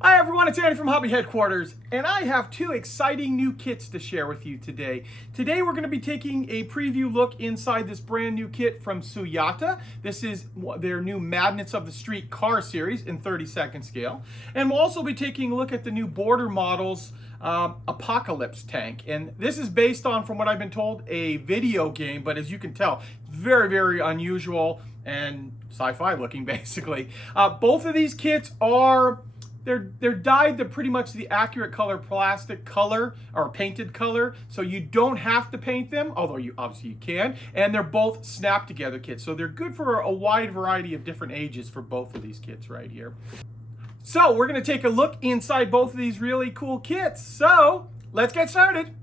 Hi everyone, it's Andy from Hobby Headquarters, and I have two exciting new kits to share with you today. Today we're going to be taking a preview look inside this brand new kit from Suyata. This is their new Madness of the Street Car series in 32nd scale. And we'll also be taking a look at the new Border Models Apocalypse tank. And this is based on, from what I've been told, a video game, but as you can tell, very, very unusual and sci-fi looking basically. Both of these kits are they're dyed to pretty much the accurate color plastic color or painted color, so you don't have to paint them, although you obviously you can, and they're both snap together kits, so they're good for a wide variety of different ages for both of these kits right here. So we're going to take a look inside both of these really cool kits, so let's get started.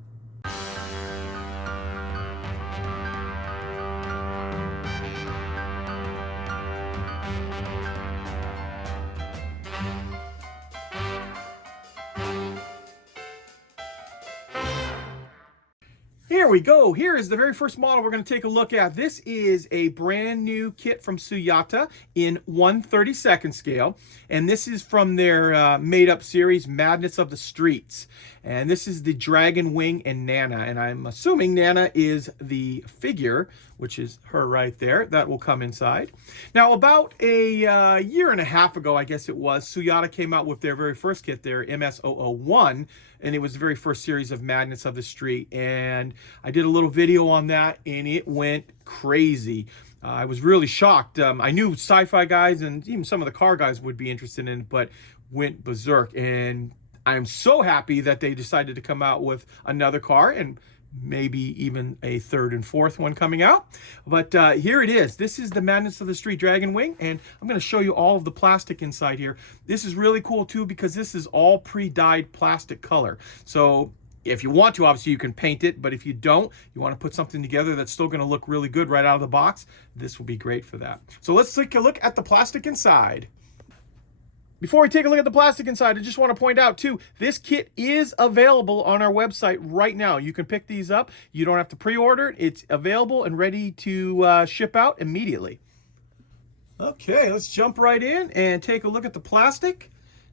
Here we go. Here is the very first model we're going to take a look at. This is a brand new kit from Suyata in 1/32 scale. And this is from their made-up series, Madness of the Streets. And this is the Dragon Wing and Nana. And I'm assuming Nana is the figure, which is her right there. That will come inside. Now, about a year and a half ago, I guess it was, Suyata came out with their very first kit, their MS-001. And it was the very first series of Madness of the Street. And I did a little video on that, and it went crazy. I was really shocked. I knew sci-fi guys and even some of the car guys would be interested in it, but went berserk. And I'm so happy that they decided to come out with another car, and maybe even a third and fourth one coming out. But here it is. This is the Madness of the Street Dragon Wing, and I'm going to show you all of the plastic inside here. This is really cool too because this is all pre-dyed plastic color. So if you want to, obviously you can paint it, but if you don't, you want to put something together that's still going to look really good right out of the box, this will be great for that. So let's take a look at the plastic inside. Before we take a look at the plastic inside, I just want to point out too, this kit is available on our website right now. You can pick these up. You don't have to pre-order it. It's available and ready to ship out immediately. Okay, let's jump right in and take a look at the plastic.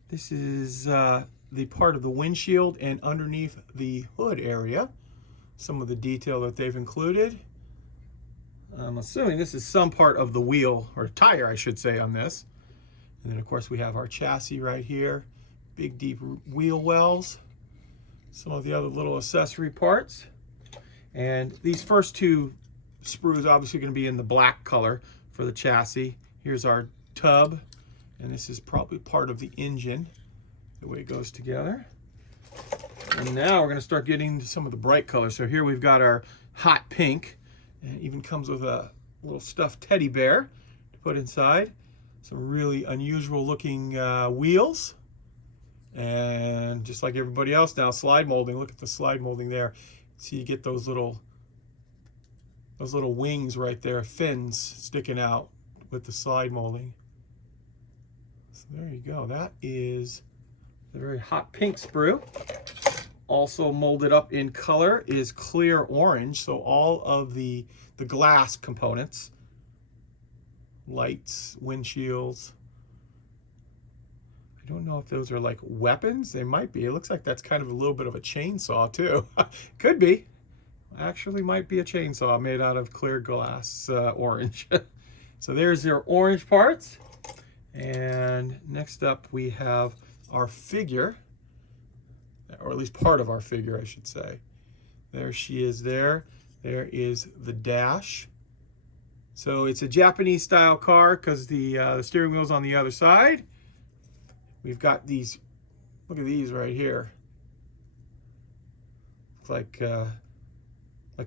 This is the part of the windshield and underneath the hood area. Some of the detail that they've included. I'm assuming this is some part of the wheel, or tire I should say, on this. And then of course we have our chassis right here, big deep wheel wells, some of the other little accessory parts. And these first two sprues obviously going to be in the black color for the chassis. Here's our tub, and this is probably part of the engine, the way it goes together. And now we're going to start getting into some of the bright colors. So here we've got our hot pink, and it even comes with a little stuffed teddy bear to put inside. Some really unusual looking wheels, and just like everybody else now, slide molding. Look at the slide molding there. See, you get those little wings right there, fins sticking out with the slide molding. So there you go. That is the very hot pink sprue. Also molded up in color is clear orange. So all of the glass components, lights, windshields. I don't know if those are like weapons. They might be. It looks like that's kind of a little bit of a chainsaw too. Could be. Actually might be a chainsaw made out of clear glass orange. So there's your orange parts. And next up we have our figure, or at least part of our figure I should say. There she is there. There is the dash. So it's a Japanese style car because the steering wheel's on the other side. We've got these, look at these right here. It's like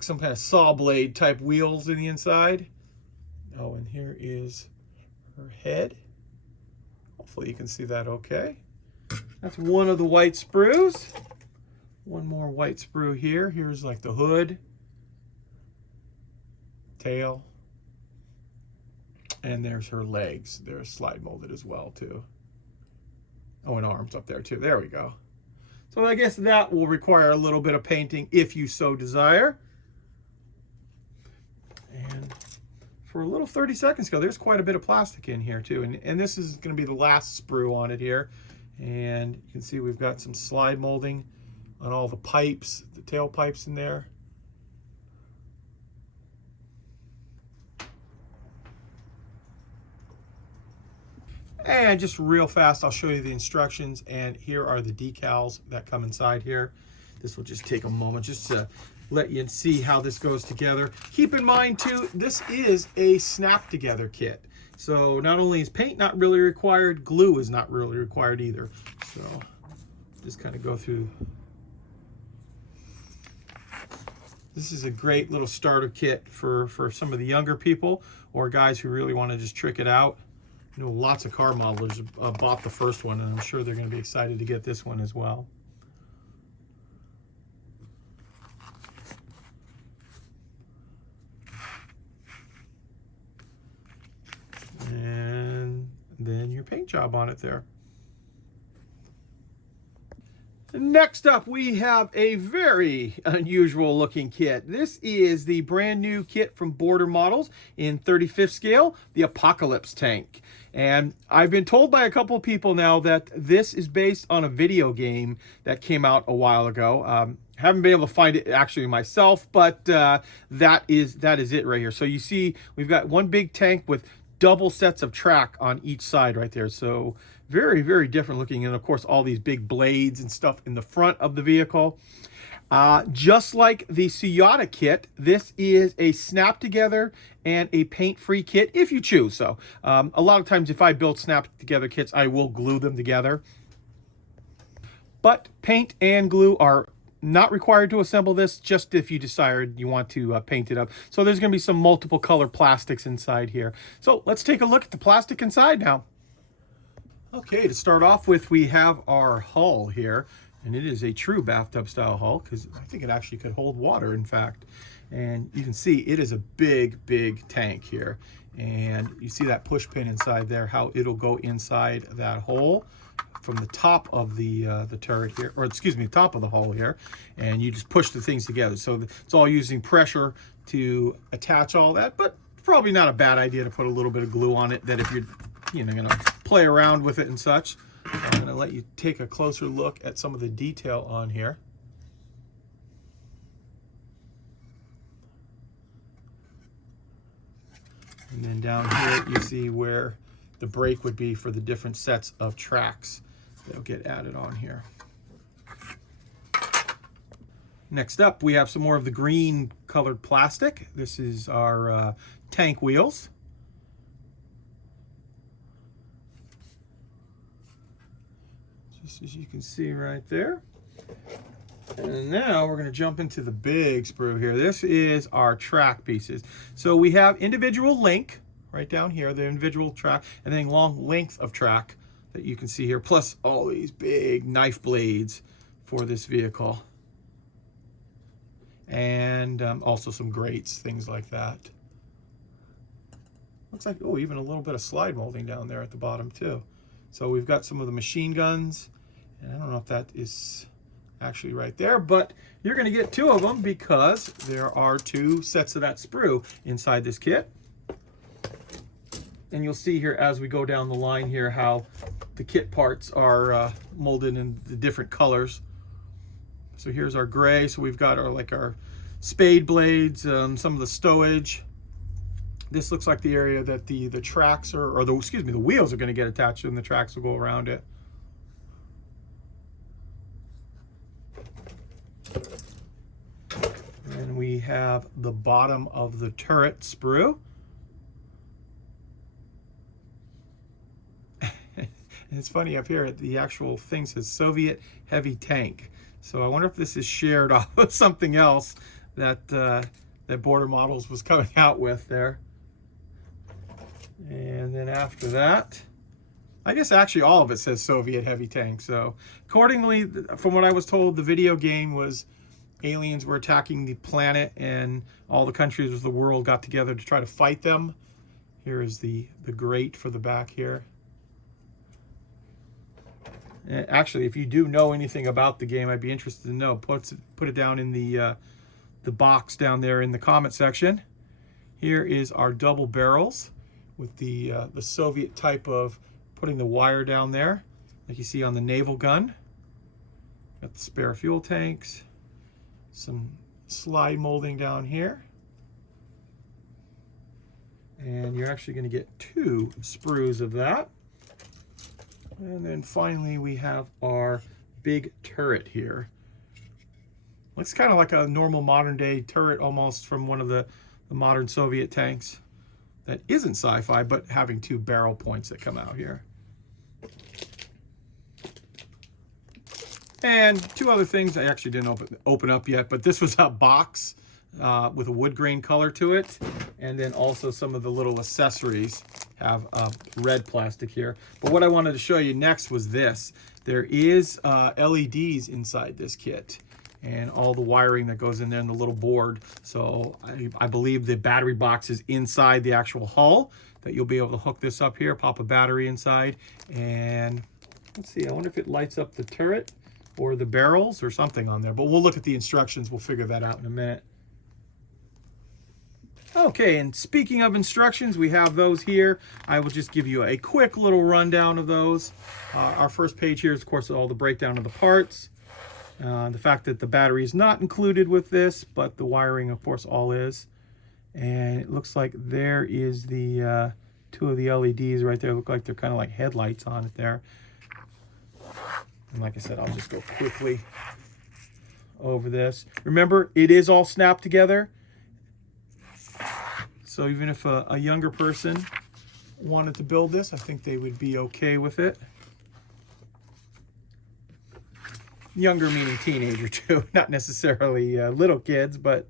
some kind of saw blade type wheels in the inside. Oh, and here is her head. Hopefully you can see that okay. That's one of the white sprues. One more white sprue here. Here's like the hood, tail. And there's her legs. They're slide molded as well too. Oh, and arms up there too. There we go. So I guess that will require a little bit of painting if you so desire. And for a little 32nd scale, there's quite a bit of plastic in here too. And this is going to be the last sprue on it here. And you can see we've got some slide molding on all the pipes, the tail pipes in there. And just real fast, I'll show you the instructions, and here are the decals that come inside here. This will just take a moment just to let you see how this goes together. Keep in mind too, this is a snap together kit. So not only is paint not really required, glue is not really required either. So just kind of go through. This is a great little starter kit for some of the younger people or guys who really want to just trick it out. You know, lots of car modelers bought the first one, and I'm sure they're going to be excited to get this one as well. And then your paint job on it there. Next up, we have a very unusual looking kit. This is the brand new kit from Border Models in 35th scale, the Apocalypse tank. And I've been told by a couple of people now that this is based on a video game that came out a while ago. Haven't been able to find it actually myself, but that is it right here. So you see, we've got one big tank with double sets of track on each side right there. So very, very different looking. And of course, all these big blades and stuff in the front of the vehicle. Just like the Suyata kit, this is a snap together and a paint free kit if you choose. So a lot of times if I build snap together kits, I will glue them together. But paint and glue are not required to assemble this, just if you decide you want to paint it up. So there's going to be some multiple color plastics inside here. So let's take a look at the plastic inside now. Okay, to start off with, we have our hull here, and it is a true bathtub style hull because I think it actually could hold water, in fact. And you can see it is a big, big tank here. And you see that push pin inside there, how it'll go inside that hole from the top of the turret here, or excuse me, top of the hull here, and you just push the things together. So it's all using pressure to attach all that, but probably not a bad idea to put a little bit of glue on it, that if you're gonna play around with it and such. I'm gonna let you take a closer look at some of the detail on here. And then down here you see where the brake would be for the different sets of tracks that'll get added on here. Next up, we have some more of the green colored plastic. This is our tank wheels. Just as you can see right there. And now we're going to jump into the big sprue here. This is our track pieces. So we have individual link right down here, the individual track, and then long length of track that you can see here, plus all these big knife blades for this vehicle. And also some grates, things like that. Looks like, oh, even a little bit of slide molding down there at the bottom too. So we've got some of the machine guns, and I don't know if that is actually right there, but you're going to get two of them because there are two sets of that sprue inside this kit. And you'll see here as we go down the line here how the kit parts are molded in the different colors. So here's our gray. So we've got our spade blades, some of the stowage. This looks like the area that the tracks are, or the wheels are going to get attached to, and the tracks will go around it. And we have the bottom of the turret sprue. And it's funny, up here, the actual thing says Soviet heavy tank. So I wonder if this is shared off of something else that that Border Models was coming out with there. And then after that, I guess actually all of it says Soviet heavy tank. So accordingly, from what I was told, the video game was aliens were attacking the planet and all the countries of the world got together to try to fight them. Here is the grate for the back here. Actually, if you do know anything about the game, I'd be interested to know. Put it down in the box down there in the comment section. Here is our double barrels with the Soviet type of putting the wire down there. like you see on the naval gun. Got the spare fuel tanks, some slide molding down here. And you're actually going to get 2 sprues of that. And then finally we have our big turret here. Looks kind of like a normal modern day turret, almost from one of the modern Soviet tanks that isn't sci-fi, but having 2 barrel points that come out here. And 2 other things I actually didn't open up yet, but this was a box with a wood grain color to it. And then also some of the little accessories have red plastic here. But what I wanted to show you next was this. There is LEDs inside this kit and all the wiring that goes in there in the little board. So I believe the battery box is inside the actual hull, that you'll be able to hook this up here, pop a battery inside, and let's see, I wonder if it lights up the turret or the barrels or something on there, but we'll look at the instructions. We'll figure that out in a minute. Okay, and speaking of instructions, we have those here. I will just give you a quick little rundown of those. Our first page here is, of course, all the breakdown of the parts. The fact that the battery is not included with this, but the wiring, of course, all is. And it looks like there is the 2 of the LEDs right there. Look like they're kind of like headlights on it there. And like I said, I'll just go quickly over this. Remember, it is all snapped together. So even if a younger person wanted to build this, I think they would be okay with it. Younger meaning teenager too, not necessarily little kids, but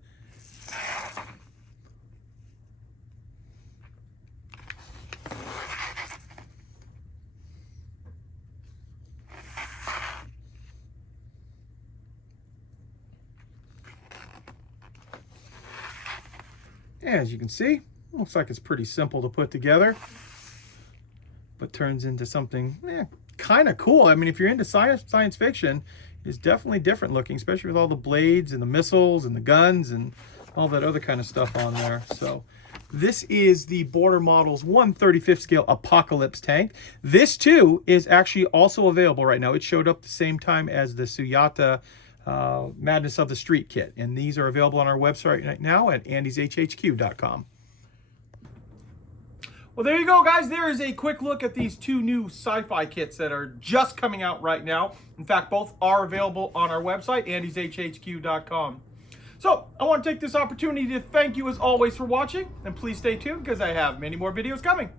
as you can see, looks like it's pretty simple to put together, but turns into something kind of cool. I mean, if you're into science fiction, it's definitely different looking, especially with all the blades and the missiles and the guns and all that other kind of stuff on there. So this is the Border Models 1/35 scale Apocalypse tank. This too is actually also available right now. It showed up the same time as the Suyata Madness of the Street kit, and these are available on our website right now at andyshhq.com. Well, there you go, guys. There is a quick look at these 2 new sci-fi kits that are just coming out right now. In fact, both are available on our website, andyshhq.com. So I want to take this opportunity to thank you as always for watching, and please stay tuned because I have many more videos coming.